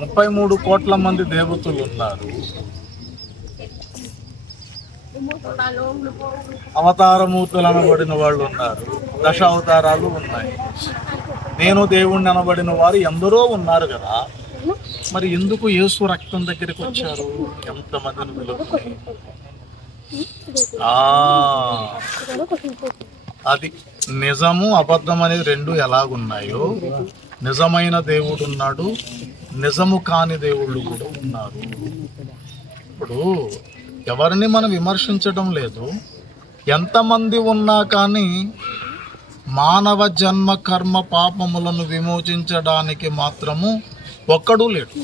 ముప్పై మూడు కోట్ల మంది దేవతలు ఉన్నారు. అవతారమూర్తులు అనబడిన వాళ్ళు ఉన్నారు. దశ అవతారాలు ఉన్నాయి. నేను దేవుణ్ణి అనబడిన వారు ఎందరో ఉన్నారు కదా. మరి ఎందుకు యేసు రక్తం దగ్గరికి వచ్చారు? ఎంతమందిని పిలుపుని? అది నిజము అబద్ధం అనేది రెండు ఎలాగున్నాయో నిజమైన దేవుడు ఉన్నాడు నిజము కాని దేవుళ్ళు కూడా ఉన్నారు. ఇప్పుడు ఎవరిని మనం విమర్శించడం లేదు. ఎంతమంది ఉన్నా కానీ మానవ జన్మ కర్మ పాపములను విమోచించడానికి మాత్రము ఒక్కడూ లేడు.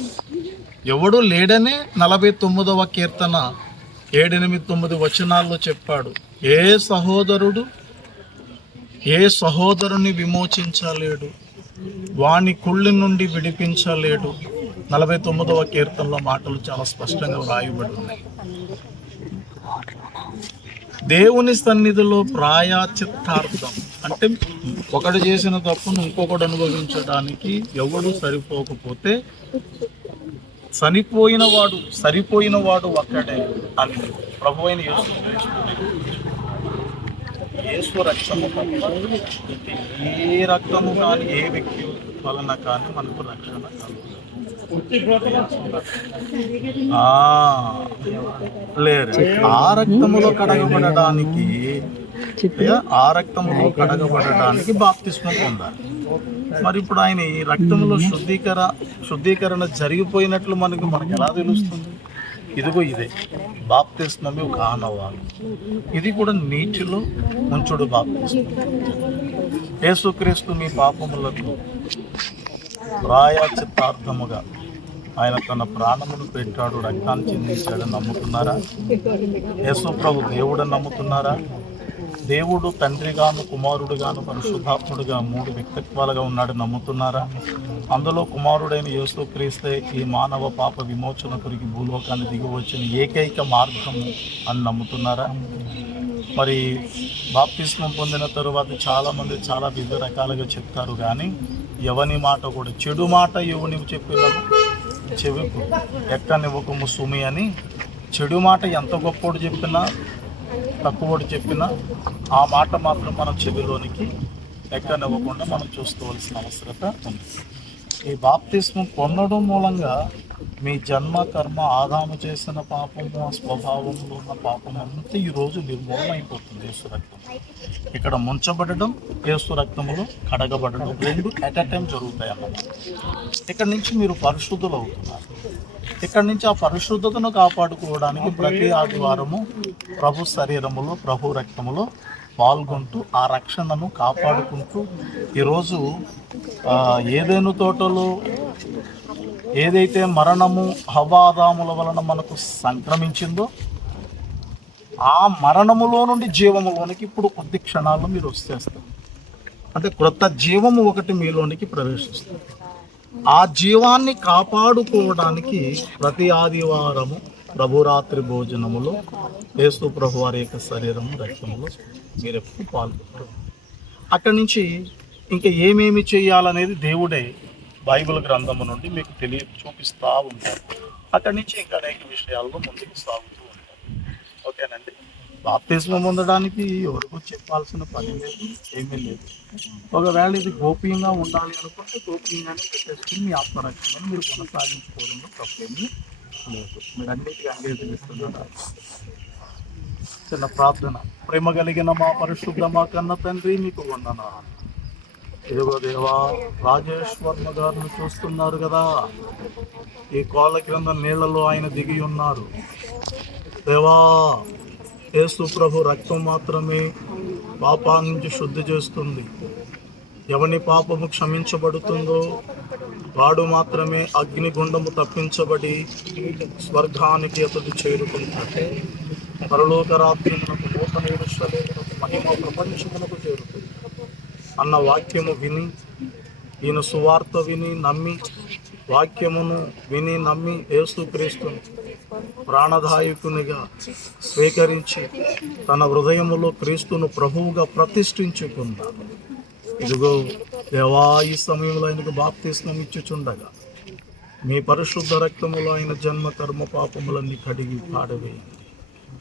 ఎవడు లేడనే నలభై తొమ్మిదవ కీర్తన ఏడెనిమిది తొమ్మిది వచనాల్లో చెప్పాడు. ఏ సహోదరుడు ఏ సహోదరుని విమోచించలేడు వాని కుళ్ళి నుండి విడిపించలేడు. నలభై తొమ్మిదవ కీర్తనలో మాటలు చాలా స్పష్టంగా వ్రాయబడి ఉన్నాయి దేవుని సన్నిధిలో ప్రాయాచిత్తార్థం అంటే ఒకడు చేసిన తప్పును ఇంకొకడు అనుభవించడానికి ఎవడు సరిపోకపోతే చనిపోయిన వాడు సరిపోయిన వాడు ఒక్కడే అని. ప్రభు అయిన యేసు రక్తము ఏ రక్తము కానీ ఏ వ్యక్తి వలన కానీ మనకు రక్షణ లేదు ఆ, లేరు. ఆ రక్తములో కడగబడడానికి ఆ రక్తములో కడగబడడానికి బాప్తిస్మం పొందాలి. మరి ఇప్పుడు ఆయన ఈ రక్తంలో శుద్ధీకర శుద్ధీకరణ జరిగిపోయినట్లు మనకు మనకు ఎలా తెలుస్తుంది? ఇదిగో ఇదే. బాప్తిస్మమే ఒక ఆనవాలు ఇది కూడా నీటిలో ముంచుడు బాప్తిస్మం. యేసుక్రీస్తు మీ పాపములకు ప్రాయచిత్తార్థముగా ఆయన తన ప్రాణమును పెట్టాడు రక్తాన్ని చెందించాడని నమ్ముతున్నారా? యేసు ప్రభు దేవుడని నమ్ముతున్నారా? దేవుడు తండ్రిగాను కుమారుడుగాను పరిశుద్ధాత్ముడుగా మూడు వ్యక్తిత్వాలుగా ఉన్నాడు నమ్ముతున్నారా? అందులో కుమారుడైన యేసు క్రీస్తే ఈ మానవ పాప విమోచన కొరికి భూలోకాన్ని దిగివచ్చిన ఏకైక మార్గము అని నమ్ముతున్నారా? మరి బాప్తిస్మం పొందిన తరువాత చాలామంది చాలా వివిధ రకాలుగా చెప్తారు కానీ ఎవని మాట కూడా చెడు మాట ఎవని చెప్పినాము చెవికు ఎక్కనివ్వకము సుమి అని చెడు మాట ఎంత గొప్పోడు చెప్పినా తక్కువడు చెప్పినా ఆ మాట మాత్రం మనం చెవిలోనికి ఎక్కనివ్వకుండా మనం చూసుకోవాల్సిన అవసరత ఉంది. ఈ బాప్తిస్మం పొందడం మూలంగా మీ జన్మ కర్మ ఆదాము చేసిన పాపము స్వభావంలో ఉన్న పాపం అంతా ఈరోజు నిర్మూలన అయిపోతుంది యేసు రక్తం ఇక్కడ ముంచబడడం యేసు రక్తములో కడగబడడం రెండు అట్ అ టైం జరుగుతాయి అన్నమాట. ఇక్కడ నుంచి మీరు పరిశుద్ధులు అవుతున్నారు ఇక్కడ నుంచి ఆ పరిశుద్ధతను కాపాడుకోవడానికి ప్రతి ఆదివారము ప్రభు శరీరములో ప్రభు రక్తములో పాల్గొంటూ ఆ రక్షణను కాపాడుకుంటూ ఈరోజు ఏదేను తోటలో ఏదైతే మరణము హవాదాముల వలన మనకు సంక్రమించిందో ఆ మరణములో నుండి జీవములోనికి ఇప్పుడు కొద్ది క్షణాల్లో మీరు వచ్చేస్తారు. అంటే క్రొత్త జీవము ఒకటి మీలోనికి ప్రవేశిస్తుంది. ఆ జీవాన్ని కాపాడుకోవడానికి ప్రతి ఆదివారము ప్రభురాత్రి భోజనములో యేసు ప్రభు వారి యొక్క శరీరము రక్తములో మీరు ఎప్పుడు పాల్గొంటారు. అక్కడి నుంచి ఇంకా ఏమేమి చేయాలనేది దేవుడే బైబిల్ గ్రంథము నుండి మీకు తెలియ చూపిస్తూ ఉంటారు. అక్కడి నుంచి ఇంకా అనేక విషయాల్లో ముందుకు సాగుతూ ఉంటారు. ఓకేనండి? బాప్తిజం పొందడానికి ఎవరికో చెప్పాల్సిన పని లేదు ఏమీ లేదు. ఒకవేళ ఇది గోప్యంగా ఉండాలి అనుకుంటే గోప్యంగానే పెట్టేసుకుని మీ ఆత్మరక్షణను మీరు కొనసాగించుకోవడంలో తప్పేమీ లేదు. మీరు అన్నిటికీ అంగీకరిస్తున్నారా? చిన్న ప్రార్థన. ప్రేమ కలిగిన మా పరిశుద్ధ మా కన్న తండ్రి మీకు వందన ఇదిగో దేవా రాజేశ్వర్మ గారిని చూస్తున్నారు కదా. ఈ కోళ్ళ క్రింద నీళ్ళలో ఆయన దిగి ఉన్నారు. దేవా యేసు ప్రభు రక్తం మాత్రమే పాపా నుంచి శుద్ధి చేస్తుంది. ఎవని పాపము క్షమించబడుతుందో వాడు మాత్రమే అగ్నిగుండము తప్పించబడి స్వర్గానికి అతడు చేరుకుంటాడు. పరలోక రాత్రిమునకు నూతన మహిమ ప్రపంచమునకు చేరుతుంది. అన్న వాక్యము విని ఈయన సువార్త విని నమ్మి వాక్యమును విని నమ్మి యేసుక్రీస్తుని ప్రాణదాయకునిగా స్వీకరించి తన హృదయములో క్రీస్తును ప్రభువుగా ప్రతిష్ఠించుకున్నాడు ఇదిగో దేవా ఈ సమయంలో ఆయనకు బాప్తిస్నం ఇచ్చుచుండగా మీ పరిశుద్ధ రక్తములో ఆయన జన్మ కర్మ పాపములన్నీ కడిగి పాడవేయండి.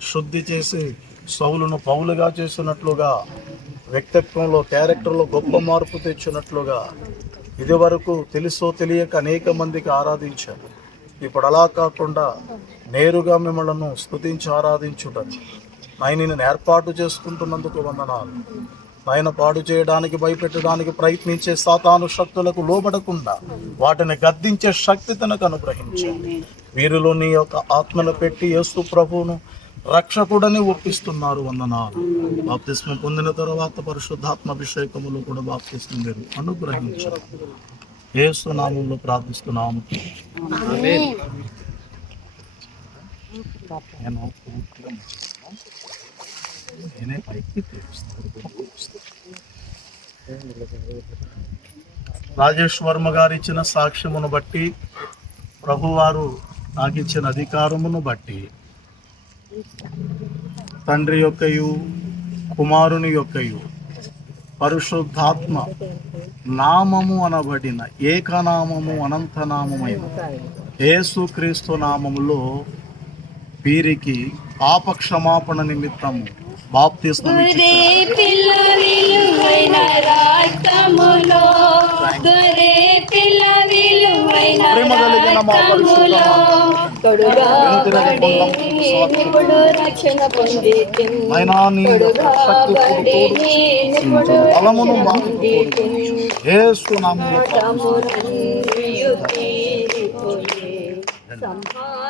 శుద్ధి చేసి సౌలును పౌలుగా చేసినట్లుగా వ్యక్తిత్వంలో క్యారెక్టర్లో గొప్ప మార్పు తెచ్చినట్లుగా ఇదివరకు తెలుసో తెలియక అనేక మందికి ఆరాధించారు. ఇప్పుడు అలా కాకుండా నేరుగా మిమ్మల్ని స్థుతించి ఆరాధించుటకు ఆయన నేను ఏర్పాటు చేసుకుంటున్నందుకు వందనాలు. నాయన పాడు చేయడానికి భయపెట్టడానికి ప్రయత్నించే సాతాను శక్తులకు లోబడకుండా వాటిని గద్దించే శక్తి తనకు అనుగ్రహించండి. వీరిలో నీ యొక్క ఆత్మను పెట్టి యేసు ప్రభువును రక్షకుడని ఒప్పిస్తున్నారు వందనాలు. బాప్తిస్మం పొందిన తర్వాత పరిశుద్ధాత్మ అభిషేకములు కూడా బాప్తిస్మ మీరు అనుగ్రహించారు. యేసు నామంలో ప్రార్థిస్తున్నాము. నేను నేనే పైకి రాజేష్ వర్మ గారు ఇచ్చిన సాక్ష్యమును బట్టి ప్రభువారు నాకు ఇచ్చిన అధికారమును బట్టి తండ్రి యొక్కయు కుమారుని యొక్కయు పరిశుద్ధాత్మ నామము అనబడిన ఏకనామము అనంతనామమైన యేసుక్రీస్తు నామములో వీరికి పాపక్షమాపణ నిమిత్తము బాప్తిస్మం రక్తములో రక్షణ పొంది బలమును సంహార